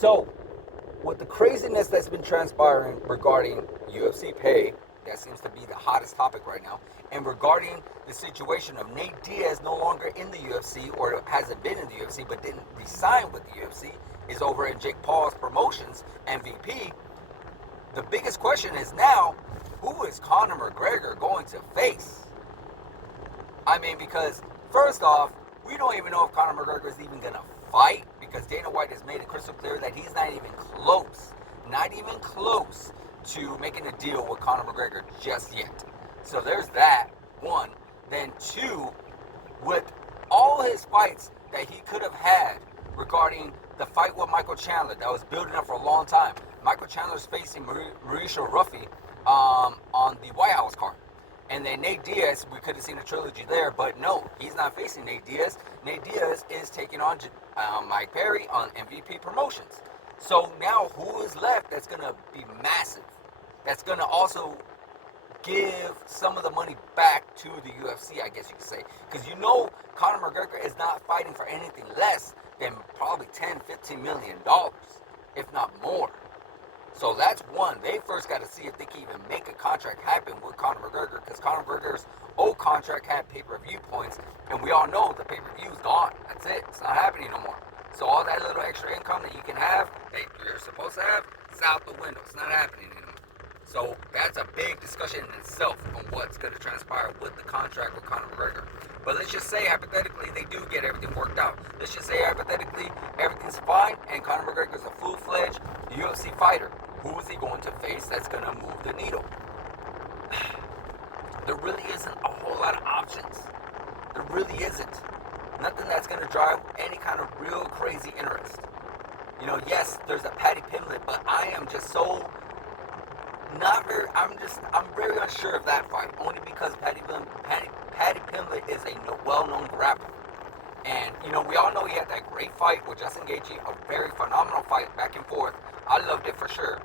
So, with the craziness that's been transpiring regarding UFC pay, that seems to be the hottest topic right now, and regarding the situation of Nate Diaz no longer in the UFC, or hasn't been in the UFC but didn't resign with the UFC, is over at Jake Paul's Promotions, MVP. The biggest question is now, who is Conor McGregor going to face? I mean, because first off, we don't even know if Conor McGregor is even going to fight, because Dana White has made it crystal clear that he's not even close to making a deal with Conor McGregor just yet. So there's that, one. Then two, with all his fights that he could have had regarding the fight with Michael Chandler that was building up for a long time. Michael Chandler's facing Mauricio Ruffy on the White House card. And then Nate Diaz, we could have seen a trilogy there, but no, he's not facing Nate Diaz. Nate Diaz is taking on Mike Perry on MVP Promotions. So now who is left that's going to be massive? That's going to also give some of the money back to the UFC, I guess you could say. Because you know Conor McGregor is not fighting for anything less than probably $10-15 million, if not more. So that's one. They first got to see if they can even make a contract happen with Conor McGregor, because Conor McGregor's old contract had pay-per-view points, and we all know the pay-per-view is gone. That's it. It's not happening no more. So all that little extra income that you can have, that you're supposed to have, it's out the window. It's not happening anymore. So that's a big discussion in itself on what's going to transpire with the contract with Conor McGregor. But let's just say, hypothetically, they do get everything worked out. Let's just say, hypothetically, everything's fine, and Conor McGregor is a full-fledged UFC fighter. Who is he going to face that's going to move the needle? There really isn't a whole lot of options. There really isn't. Nothing that's going to drive any kind of real crazy interest. You know, yes, there's a Paddy Pimblett, but I am just so I'm very unsure of that fight, only because Paddy Pimblett is a well-known grappler. And, you know, we all know he had that great fight with Justin Gaethje, a very phenomenal fight, back and forth. I loved it for sure.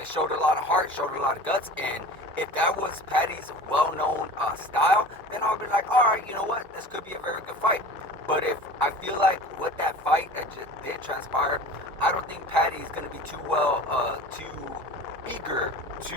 It showed a lot of heart, showed a lot of guts, and if that was Paddy's well-known style, then I would be like, all right, you know what, this could be a very good fight. But if I feel like with that fight that just did transpire, I don't think Paddy is going to be too eager to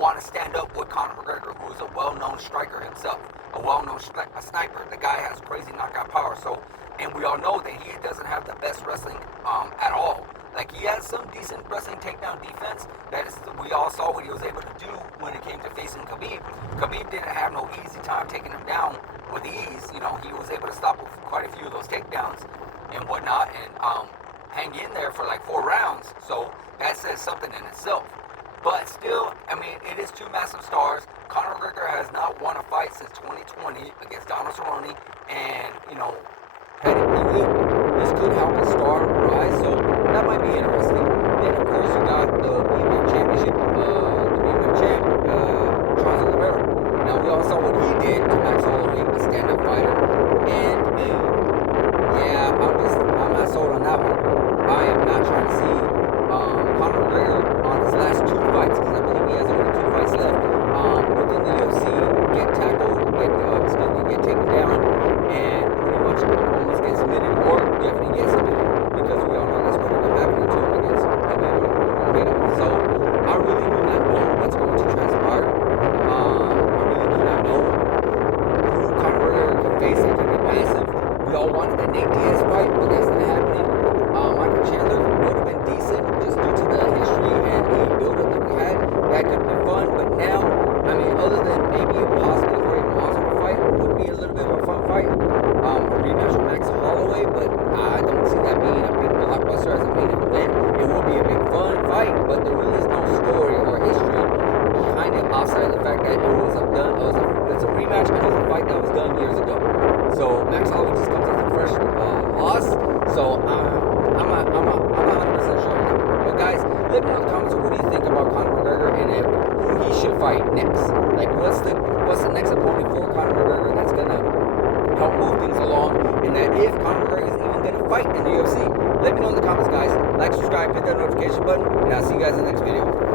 want to stand up with Conor McGregor, who is a well-known striker himself, a well-known sniper. The guy has crazy knockout power. So, and we all know that he doesn't have the best wrestling at all. Like, he has some decent wrestling takedown defense. That is, we all saw what he was able to do when it came to facing Khabib. Khabib didn't have no easy time taking him down with ease. You know, he was able to stop quite a few of those takedowns and whatnot, and hang in there for like 4 rounds. So that says something in itself. But still, I mean, it is two massive stars. Conor McGregor has not won a fight since 2020 against Donald Cerrone, and, you know, Paddy Pimblett, this could help his star rise, so that might be interesting. Then, of course, you got the BMF Championship, the BMF champ, Charles Oliveira. Now, we all saw what he did to Max Holloway, a stand-up fighter, and, yeah, I'm not sold on that one. I am not trying to see Conor McGregor on his last 2 fights, because I believe he has only 2 fights left, within the UFC, get tackled, get taken down, and pretty much almost get submitted, or definitely get submitted, because we all know that's what ended up happening to him against Almeida. So I really do not know what's going to transpire. I really do not know who Conor McGregor can face. It could be massive. We all wanted the Nate Diaz fight, but that's not happening. Michael Chandler would have been decent just due to the history and the build-up that we had. That could have been fun, but now, I mean, other than maybe a possibly very plausible fight, would be a little bit of a fun fight. A rematch with Max Holloway, but I don't see that being a big blockbuster as a main event. It will be a big fun fight, but there really is no story or history behind it outside of the fact that it's a rematch and it was a fight that was done years ago. So Max Holloway just comes as a fresh loss. So I'm not 100% sure. But guys, let me know in the comments what do you think about Conor McGregor and who he should fight next. Like, what's the next opponent for Conor McGregor that's gonna help move things along, and that if Conor McGregor is even gonna fight in the UFC. Let me know in the comments, guys. Like, subscribe, hit that notification button, and I'll see you guys in the next video.